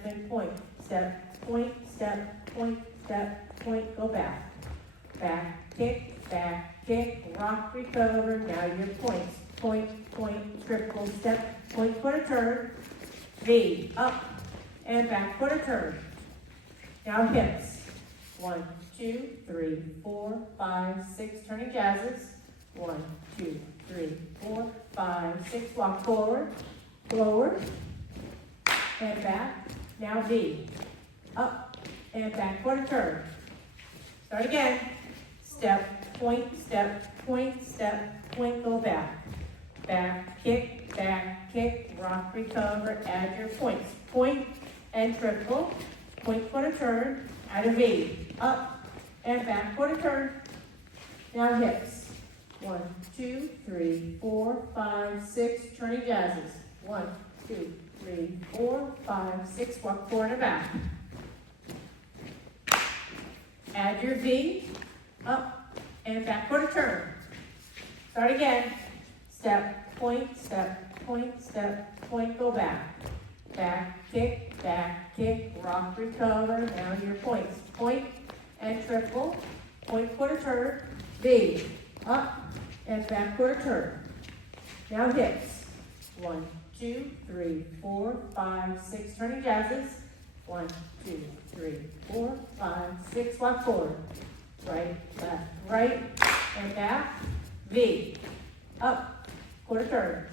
step, and point. Step, point, step, point, step, point, go back. Back, kick, rock, recover. Now your points. Point, point, triple step, point, quarter turn. V, up, and back, quarter turn. Now hips. 1, 2, 3, 4, 5, 6, turning jazzes. 1, 2, 3, 4, 5, 6, walk forward, and back. Now V, up, and back, quarter turn. Start again. Step, point, go back. Back, kick, rock, recover, add your points. Point and triple, point, quarter turn, add a V, up, and back, quarter turn. Now hips. 1, 2, 3, 4, 5, 6, turning jazzes. 1, 2, 3, 4, 5, 6, walk forward and back. Add your V, up, and back, quarter turn. Start again. Step, point, go back. Back, kick, rock, recover. Now your points. Point and triple, point, quarter turn, V, up, and back, quarter turn. Now hips. 1, 2, 3, 4, 5, 6, turning jazzes. 1, 2, 3, 4, 5, 6, walk forward. Right, left, right, and back. V, up, quarter turn.